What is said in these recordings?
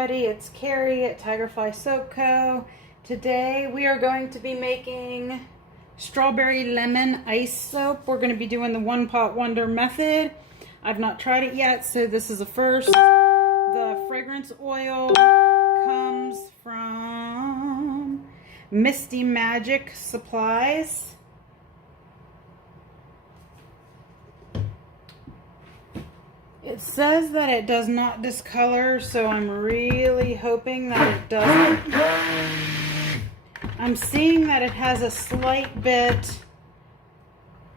everybody, it's Carrie at Tigerfly Soap Co. Today we are going to be making strawberry lemon ice soap. We're going to be doing the one pot wonder method. I've not tried it yet, so this is a first. The fragrance oil comes from Misty Magic Supplies. It says that it does not discolor, so I'm really hoping that it doesn't. I'm seeing that it has a slight bit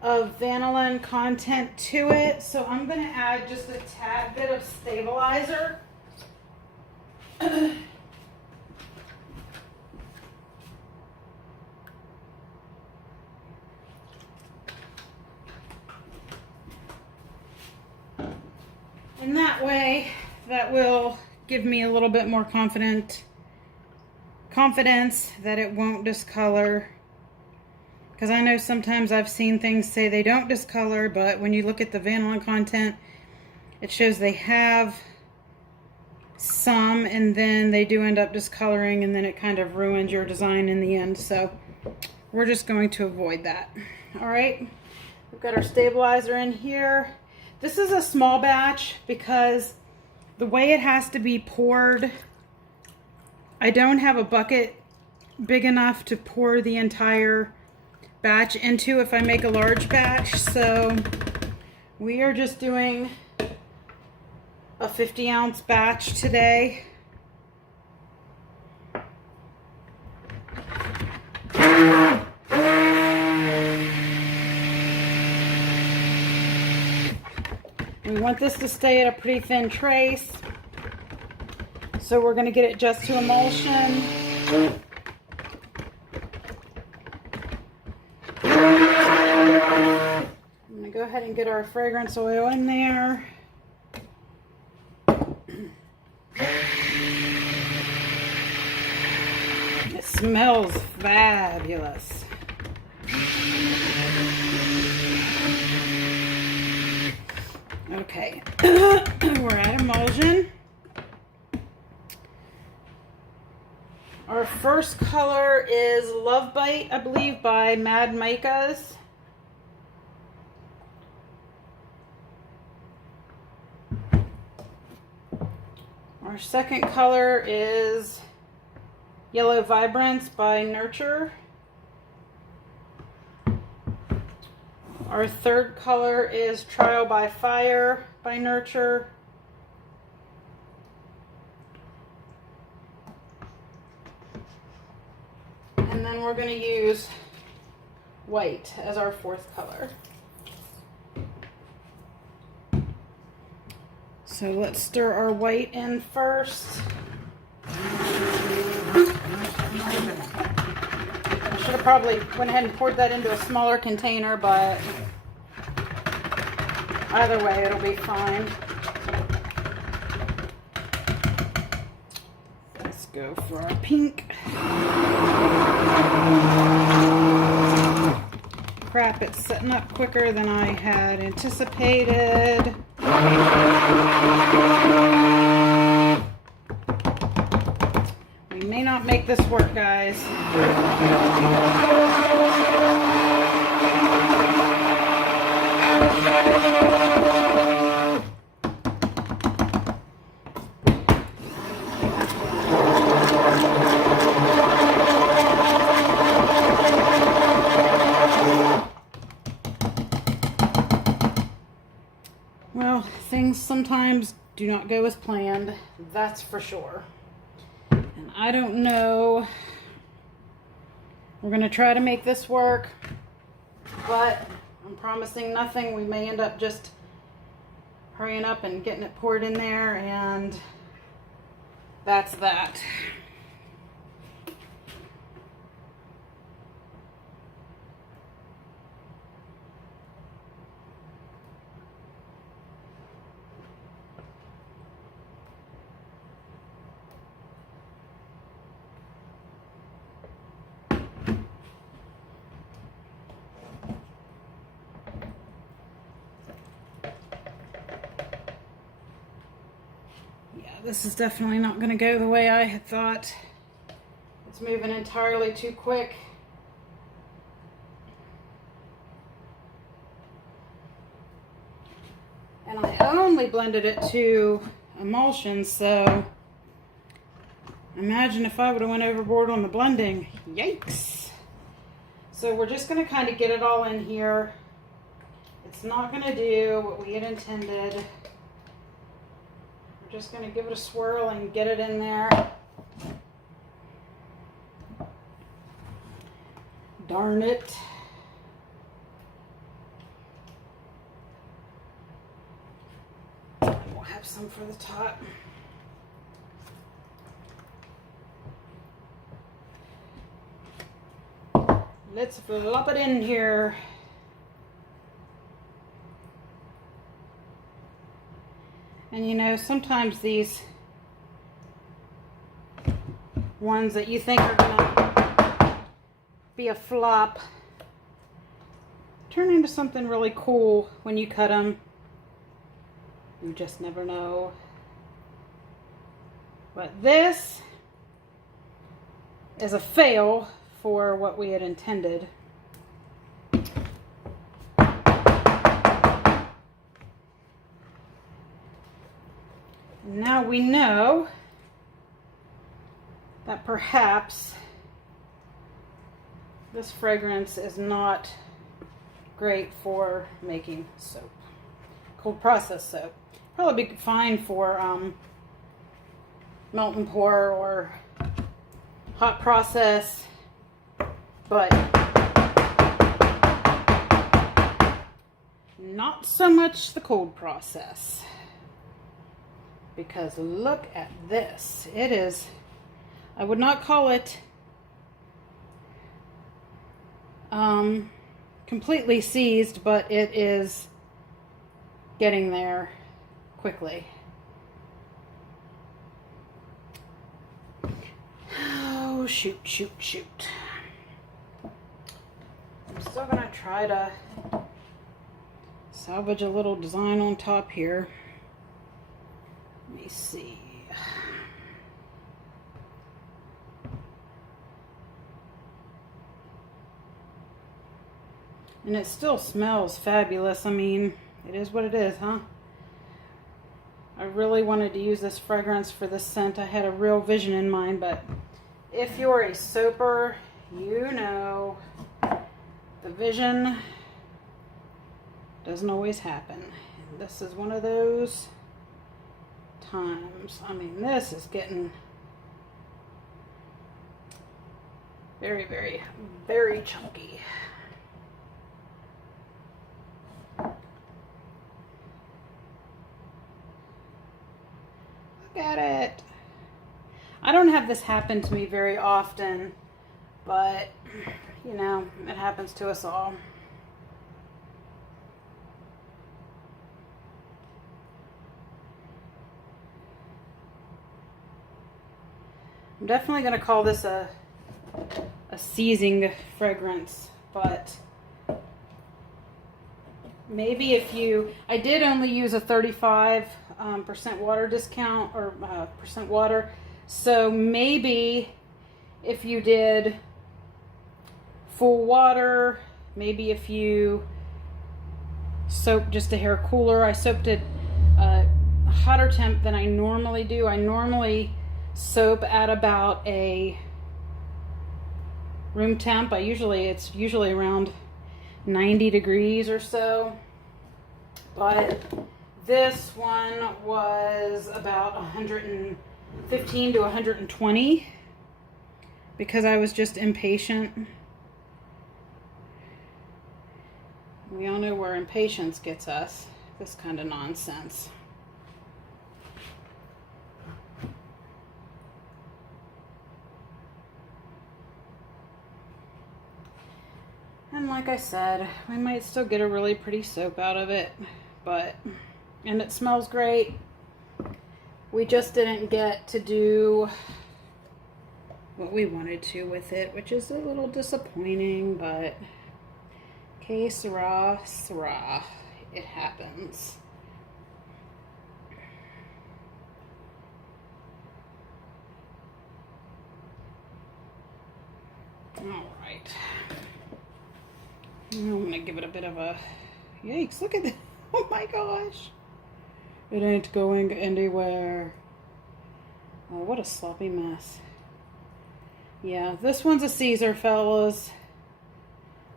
of vanillin content to it, so I'm going to add just a tad bit of stabilizer. And that way, that will give me a little bit more confidence that it won't discolor. Because I know sometimes I've seen things say they don't discolor, but when you look at the vanillin content, it shows they have some, and then they do end up discoloring, and then it kind of ruins your design in the end. So we're just going to avoid that. All right, we've got our stabilizer in here. This is a small batch because the way it has to be poured, I don't have a bucket big enough to pour the entire batch into if I make a large batch. So we are just doing a 50-ounce batch today. We want this to stay at a pretty thin trace, so we're going to get it just to emulsion. I'm going to go ahead and get our fragrance oil in there. It smells fabulous. Okay, we're at emulsion. Our first color is Love Bite, I believe, by Mad Micas. Our second color is Yellow Vibrance by Nurture. Our third color is Trial by Fire by Nurture. And then we're going to use white as our fourth color. So let's stir our white in first. I should have probably went ahead and poured that into a smaller container, but either way it'll be fine. Let's go for our pink. Crap, it's setting up quicker than I had anticipated. We may not make this work, guys. Well, things sometimes do not go as planned, that's for sure. And I don't know. We're going to try to make this work, but I'm promising nothing. We may end up just hurrying up and getting it poured in there, and that's that. this is definitely not going to go the way I had thought. It's moving entirely too quick. And I only blended it to emulsion, so imagine if I would have went overboard on the blending. Yikes. So we're just going to kind of get it all in here. It's not going to do what we had intended. We're just going to give it a swirl and get it in there. Darn it. We'll have some for the top. Let's flop it in here. And you know, sometimes these ones that you think are gonna be a flop turn into something really cool when you cut them. You just never know. But this is a fail for what we had intended. Now we know that perhaps this fragrance is not great for making soap, cold process soap. Probably be fine for melt and pour or hot process, but not so much the cold process. Because look at this. It is, I would not call it completely seized, but it is getting there quickly. Oh, shoot, shoot, shoot. I'm still gonna try to salvage a little design on top here. Let me see. And it still smells fabulous. I mean, it is what it is, huh? I really wanted to use this fragrance for this scent. I had a real vision in mind, but if you're a soaper, you know the vision doesn't always happen. And this is one of those times. I mean, this is getting very, very, very chunky. Look at it. I don't have this happen to me very often, but you know, it happens to us all. I'm definitely going to call this a seizing fragrance, but maybe if you, I did only use a 35% water discount, or percent water, so maybe if you did full water, maybe if you soak just a hair cooler. I soaked it hotter temp than I normally do. I normally soap at about a room temp. It's usually around 90 degrees or so, but this one was about 115 to 120 because I was just impatient. We all know where impatience gets us, this kind of nonsense. And like I said, we might still get a really pretty soap out of it, and it smells great. We just didn't get to do what we wanted to with it, which is a little disappointing, but que sera, sera. It happens. Alright. I'm going to give it a bit of a... Yikes, look at that. Oh my gosh. It ain't going anywhere. Oh, what a sloppy mess. Yeah, this one's a Caesar, fellas.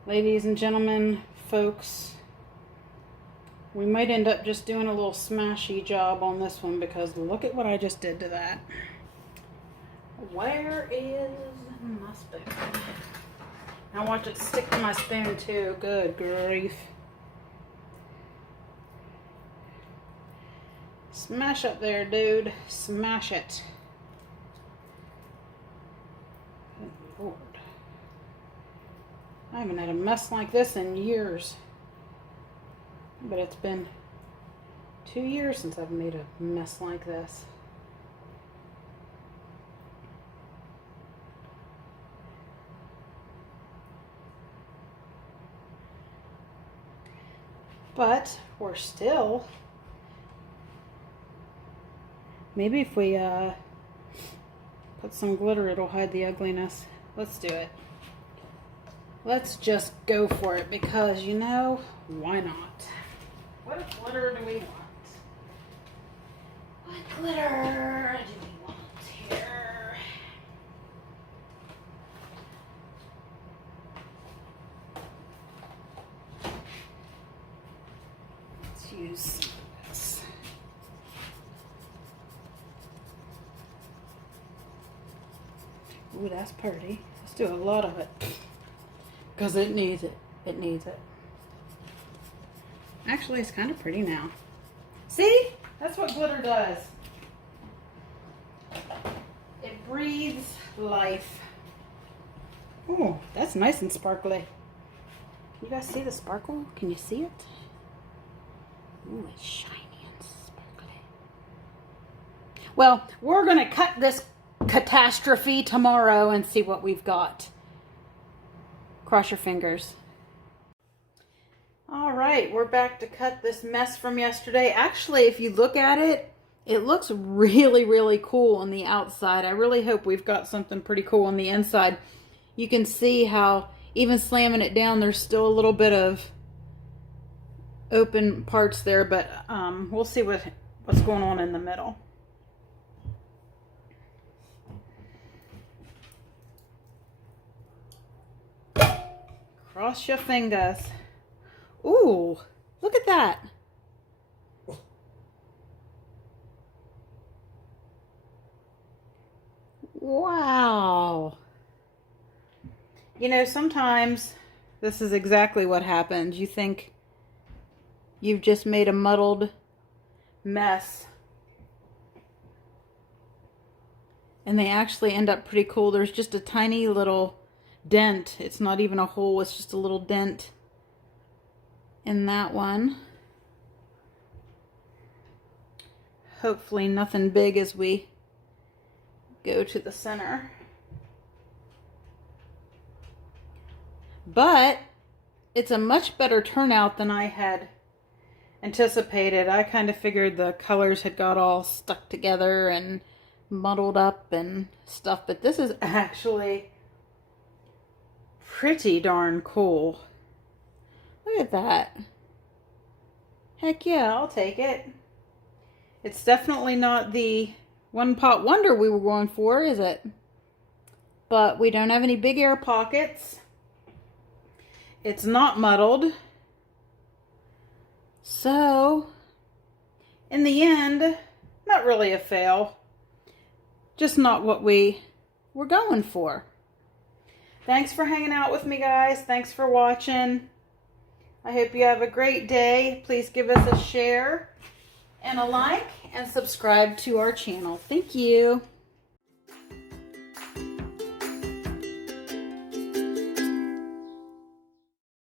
Ladies and gentlemen, folks. We might end up just doing a little smashy job on this one because look at what I just did to that. Where is my spoon? I want it to stick to my spoon too. Good grief. Smash up there, dude. Smash it. Good Lord. I haven't had a mess like this in years. But it's been 2 years since I've made a mess like this. But we're still... Maybe if we put some glitter, it'll hide the ugliness. Let's do it. Let's just go for it because, you know, why not? What glitter do we want? What glitter do we want here? Let's use some of this. Ooh, that's pretty. Let's do a lot of it. Because it needs it. It needs it. Actually, it's kind of pretty now. See? That's what glitter does. It breathes life. Oh, that's nice and sparkly. You guys see the sparkle? Can you see it? Ooh, it's shiny and sparkly. Well, we're going to cut this catastrophe tomorrow and see what we've got. Cross your fingers. All right, we're back to cut this mess from yesterday. Actually, if you look at it, it looks really, really cool on the outside. I really hope we've got something pretty cool on the inside. You can see how even slamming it down, there's still a little bit of open parts there, but we'll see what's going on in the middle. Cross your fingers. Ooh, look at that. Wow. You know, sometimes this is exactly what happens. You think you've just made a muddled mess. And they actually end up pretty cool. There's just a tiny little dent. It's not even a hole, it's just a little dent in that one. Hopefully nothing big as we go to the center. But it's a much better turnout than I had anticipated. I kind of figured the colors had got all stuck together and muddled up and stuff, but this is actually pretty darn cool. Look at that. Heck yeah, I'll take it. It's definitely not the one pot wonder we were going for, is it? But we don't have any big air pockets. It's not muddled. So, in the end, not really a fail. Just not what we were going for. Thanks for hanging out with me, guys. Thanks for watching. I hope you have a great day. Please give us a share and a like and subscribe to our channel. Thank you.